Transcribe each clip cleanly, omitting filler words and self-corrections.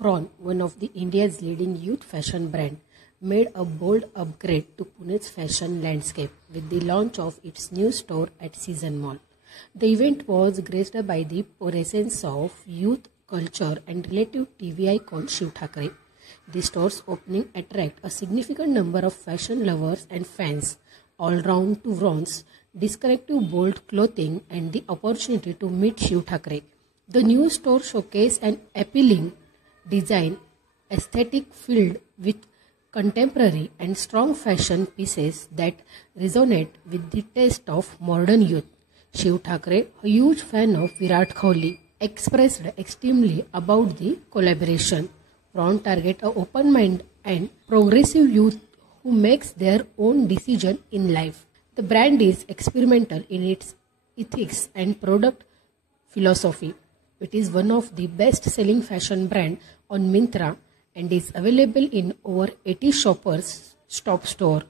Vron, one of the India's leading youth fashion brand, made a bold upgrade to Pune's fashion landscape with the launch of its new store at Season Mall. The event was graced by the presence of youth culture and relative TV icon Shiv Thakre. The store's opening attracted a significant number of fashion lovers and fans, all round to Vron's distinctive bold clothing and the opportunity to meet Shiv Thakre. The new store showcased an appealing design aesthetic filled with contemporary and strong fashion pieces that resonate with the taste of modern youth. Shiv Thakre, a huge fan of Virat Kohli, expressed extremely about the collaboration. Vron target a open mind and progressive youth who makes their own decision in life. The brand is experimental in its ethics and product philosophy. It is one of the best-selling fashion brand on Myntra and is available in over 80 shoppers stop store,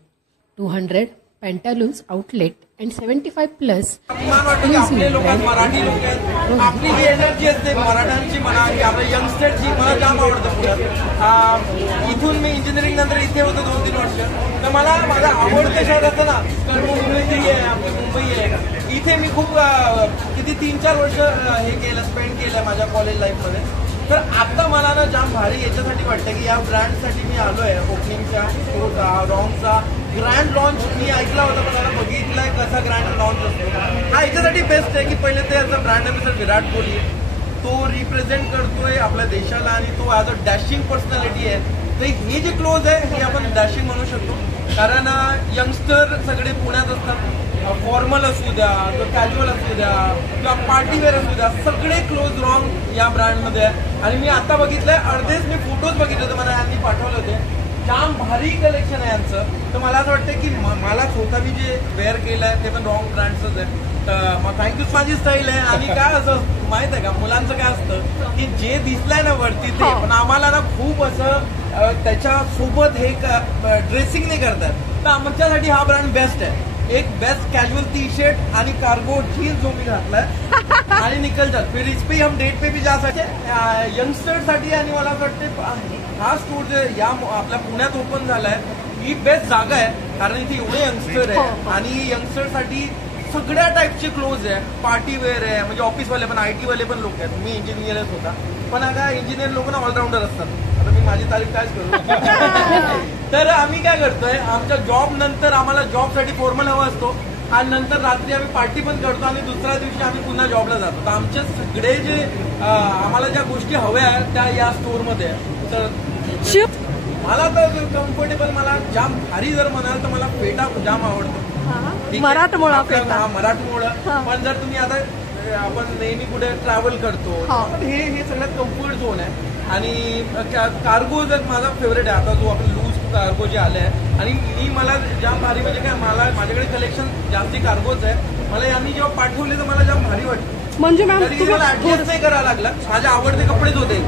200 pantaloons outlet and 75 plus आपले लोक मराठी लोक आहेत. आपली जी energy असते मराठ्यांची म्हणा की आपल्या यंगस्टरची मला जाम आवडतं पुण्यात. इथून मी इंजिनिअरिंग नंतर इथे होतो 2-3 वर्ष. तर मला माझं आवडतं शहर असतं ना तर मुंबई आहे, आपली मुंबई आहे. इथे मी खूप किती 3-4 वर्ष हे केलं स्पेंड केलं माझ्या कॉलेज लाईफमध्ये. तर आता मला ना जाम भारी याच्यासाठी वाटतं की या ब्रँडसाठी मी आलोय. ओपनिंगचा रॉंगचा ग्रँड लॉन्च मी ऐकला होता पण मला बघितलाय कसा ग्रँड लॉन्च असतो. हा याच्यासाठी बेस्ट आहे की पहिले ते याचा ब्रँड अँबॅसेडर विराट कोहली आहे. तो रिप्रेझेंट करतोय आपल्या देशाला आणि तो ॲज अ डॅशिंग पर्सनॅलिटी आहे. तर हे जे क्लोज आहे हे आपण डॅशिंग म्हणू शकतो. कारण यंगस्टर सगळे पुण्यात असतात. फॉर्मल असू द्या किंवा कॅज्युअल असू द्या किंवा पार्टीवेअर असू द्या सगळे क्लोज रॉंग या ब्रँडमध्ये आहे. आणि मी आता बघितलंय अर्धेच मी फोटोज बघितले होते मला यांनी पाठवले होते. जाम भारी कलेक्शन आहे यांचं. तर मला असं वाटतं की मला स्वतः मी जे वेअर केलं आहे ते पण रॉंग ब्रँड्सच आहे. तर मग थँक्यू. माझी स्टाईल आहे. आणि काय असं माहित आहे का मुलांचं काय असतं की जे दिसलंय ना वरती ते पण आम्हाला ना खूप असं त्याच्यासोबत हे ड्रेसिंग नाही करतात. तर आमच्यासाठी हा ब्रँड बेस्ट आहे. एक बेस्ट कैजुअल टी शर्ट आणि कार्गो जीन्स जो मी घातलाय आणि निकल जात फिर इस पे हम डेट पे भी जा सकते यंगस्टर साठी. आणि मला असं वाटतं हा स्टोर जे या आपल्या पुण्यात ओपन झालाय ही बेस्ट जागा आहे. कारण इथे एवढे यंगस्टर आहे आणि यंगस्टर साठी सगळ्या टाईपचे क्लोज आहे. पार्टी वेअर आहे म्हणजे ऑफिसवाले पण IT वाले पण लोक आहेत. मी इंजिनियरच होता पण आता इंजिनियर लोक ना ऑलराऊंडर असतात. आता मी माझी तारीफ कायच करू. तर आम्ही काय करतोय आमच्या जॉब नंतर आम्हाला जॉबसाठी फॉर्मल हवा असतो आणि नंतर रात्री आम्ही पार्टी पण करतो आणि दुसऱ्या दिवशी आम्ही पुन्हा जॉबला जातो. तर आमचे सगळे जे आम्हाला ज्या गोष्टी हव्या आहेत त्या या स्टोअरमध्ये आहे. तर मला तर कम्फर्टेबल मला जाम भारी जर म्हणाल तर मला फेटा जाम आवडतो. मराठमोळा पण जर तुम्ही आता आपण नेहमी कुठे ट्रॅव्हल करतो हे सगळ्यात कम्फर्ट झोन आहे. आणि कार्गो जर माझा फेवरेट आहे. आता जो आपण लूज कार्गो जे आले आहे आणि मला जाम भारी म्हणजे काय मला माझ्याकडे कलेक्शन जास्ती कार्गोच आहे. मला यांनी जेव्हा पाठवले तर मला जाम भारी वाटतं. म्हणजे मला ऍडजस्ट नाही करायला लागला. माझे आवडते कपडेच होते